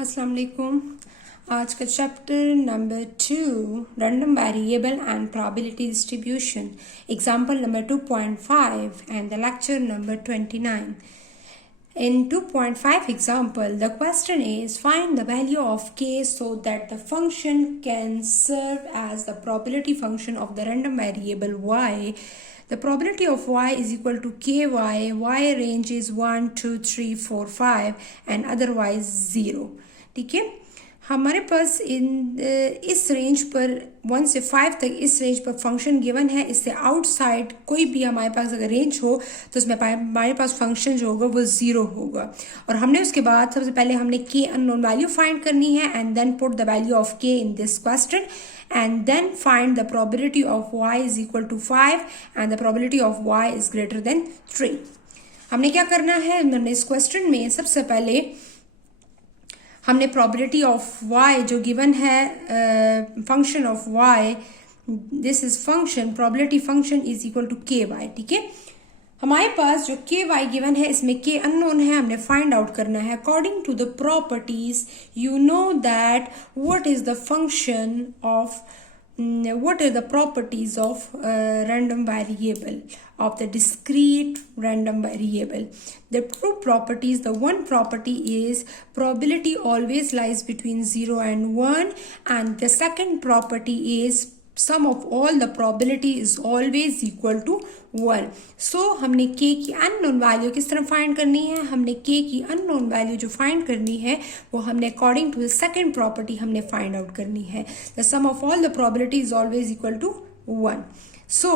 अस्सलाम वालेकुम। आज का chapter number 2 random variable and probability distribution, example number 2.5 and the lecture number 29. In 2.5 example, the question is find the value of k so that the function can serve as the probability function of the random variable y. The probability of y is equal to ky, y range is 1, 2, 3, 4, 5 and otherwise 0. ठीक है, हमारे पास इस range पर 1 से 5 तक इस range पर function given है। इससे आउटसाइड कोई भी हमारे पास अगर रेंज हो तो उसमें हमारे पास फंक्शन जो होगा वो 0 होगा। और हमने उसके बाद सबसे पहले हमने के अननोन वैल्यू फाइंड करनी है and then put the value of K in this question and then find the probability of y is equal to 5 and the probability of y is greater than 3. हमने क्या करना है, हमने इस question में सबसे पहले हमने probability of y जो given है function of y, this is function, probability function is equal to ky. ठीक है, हमारे पास जो ky गिवन है इसमें k अननोन है, हमने फाइंड आउट करना है। According to the properties you know that what is the function of what are the properties of random variable, of the discrete random variable. The two properties, the one property is probability always lies between 0 and 1 and the second property is sum of all the probability is always equal to 1. So हमने k की unknown value किस तरह find करनी है, हमने k की unknown value जो find करनी है वो हमने according to the second property हमने फाइंड आउट करनी है। The sum of all the probability is always equal to 1. So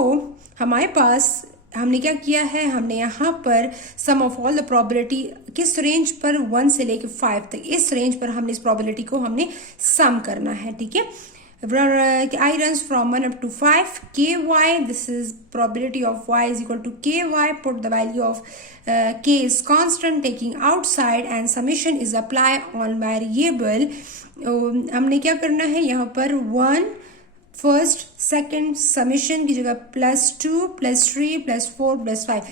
हमारे पास हमने क्या किया है, हमने यहाँ पर सम ऑफ ऑल द प्रोबेबिलिटी किस रेंज पर 1 से लेकर 5 तक इस रेंज पर हमने इस प्रोबेबिलिटी को हमने सम करना है। ठीक है, I runs from 1 up to 5, ky, this is probability of y is equal to ky, put the value of k is constant taking outside and summation is apply on variable. हमने क्या करना है, यहाँ पर 1 फर्स्ट सेकंड समेशन की जगह +2 +3 +4 +5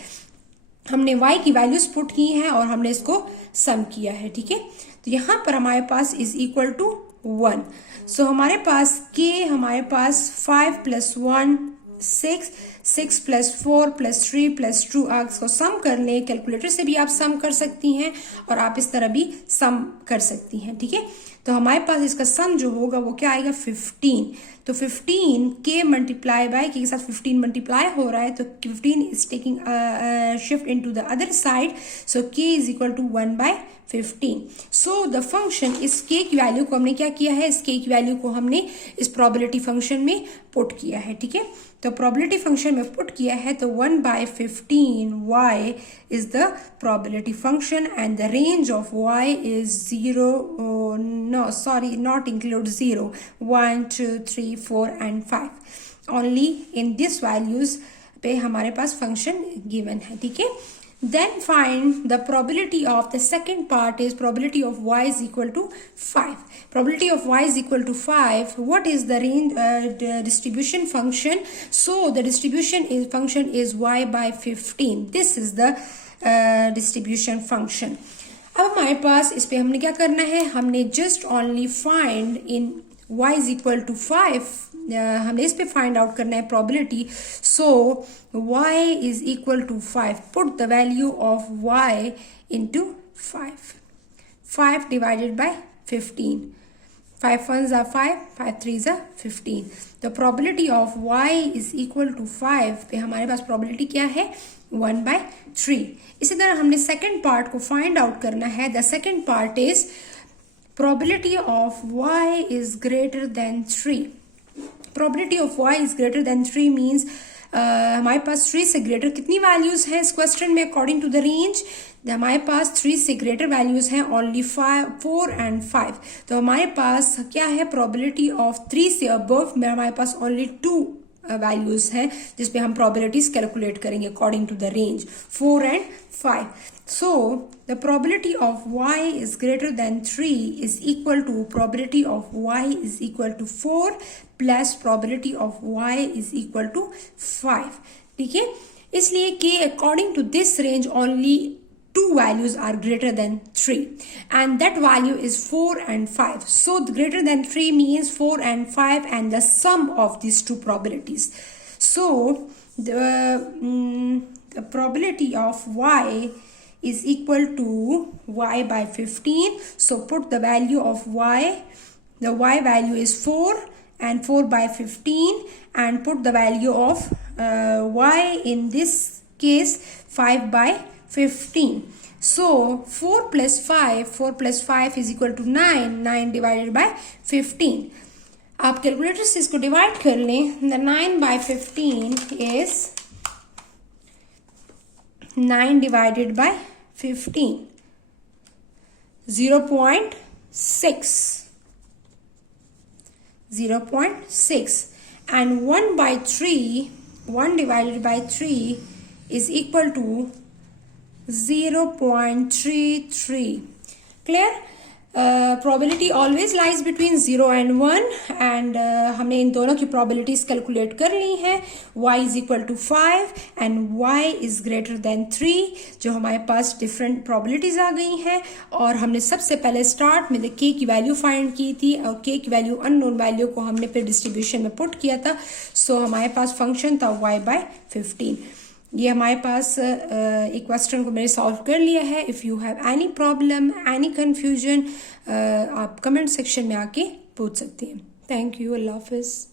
हमने y की वैल्यूज पुट की हैं और हमने इसको सम किया है। ठीक है, तो यहाँ पर हमारे पास इज इक्वल टू 1. सो हमारे पास k हमारे पास 5 + 1 6, 6 + 4 + 3 + 2 आप इसको सम कर लें। कैलकुलेटर से भी आप सम कर सकती हैं और आप इस तरह भी सम कर सकती हैं। ठीक है, तो हमारे पास इसका सम जो होगा वो क्या आएगा 15। तो 15 k मल्टीप्लाई बाय के साथ 15 मल्टीप्लाई हो रहा है तो 15 is taking shift into the other side, so k is equal to 1/15. So the function इस k की वैल्यू को हमने क्या किया है, इस k की वैल्यू को हमने इस प्रोबेबिलिटी फंक्शन में पुट किया है। ठीक है, तो प्रोबेबिलिटी फंक्शन में पुट किया है तो 1/15 y is the probability function and the range of y is 0, no sorry not include 0, 1 2 3 4 and 5. only in this values पे हमारे पास फंक्शन गिवन है। ठीक है, then find the probability of the second part is probability of y is equal to 5. Probability of y is equal to 5. What is the range the distribution function? So the distribution is function is y/15. This is the distribution function. अब हमारे पास इस पे हमने क्या करना है, हमने just only find in y is equal to 5. हमने इस पे फाइंड आउट करना है probability. So y is equal to 5. Put the value of y into 5. 5 divided by 15. 5 1s are 5, 5 3s are 15. The probability of y is equal to 5 पे हमारे पास probability क्या है 1/3. इसी तरह हमने सेकेंड पार्ट को फाइंड आउट करना है। The second part is probability of y is greater than 3. probability of y is greater than 3 means हमारे पास 3 से ग्रेटर कितनी वैल्यूज हैं इस क्वेश्चन में अकॉर्डिंग टू द रेंज, हमारे पास 3 से ग्रेटर वैल्यूज हैं ओनली 4 and 5. तो हमारे पास क्या है, प्रोबेबिलिटी ऑफ 3 से अबव में हमारे पास ओनली 2 वैल्यूज हैं जिसपे हम प्रोबेबिलिटीज कैलकुलेट करेंगे according to the range 4 and 5. So the probability of y is greater than 3 is equal to probability of y is equal to 4 plus probability of y is equal to 5. ठीक है, इसलिए कि according to this range only two values are greater than 3 and that value is 4 and 5. So the greater than 3 means 4 and 5 and the sum of these two probabilities. So the probability of y is equal to y by 15. So put the value of y. The y value is 4 and 4 by 15 and put the value of y in this case 5 by 15. So 4 plus 5 is equal to 9 divided by 15. आप calculator से इसको divide कर लें. The 9 by 15 is 9 divided by 15. 0.6. 0.6 and 1 by 3, 1 divided by 3 is equal to 0.33. Clear? Probability always lies between 0 and 1 and हमने इन दोनों की probabilities calculate कर ली हैं. y is equal to 5 and y is greater than 3 जो हमारे पास different probabilities आ गई हैं और हमने सबसे पहले start में k की value find की थी और k की value unknown value को हमने फिर distribution में put किया था. So हमारे पास function था y by 15. ये हमारे पास एक क्वेश्चन को मैंने सॉल्व कर लिया है. If you have any problem any confusion आप कमेंट सेक्शन में आके पूछ सकते हैं. Thank you. अल्लाह हाफिज़.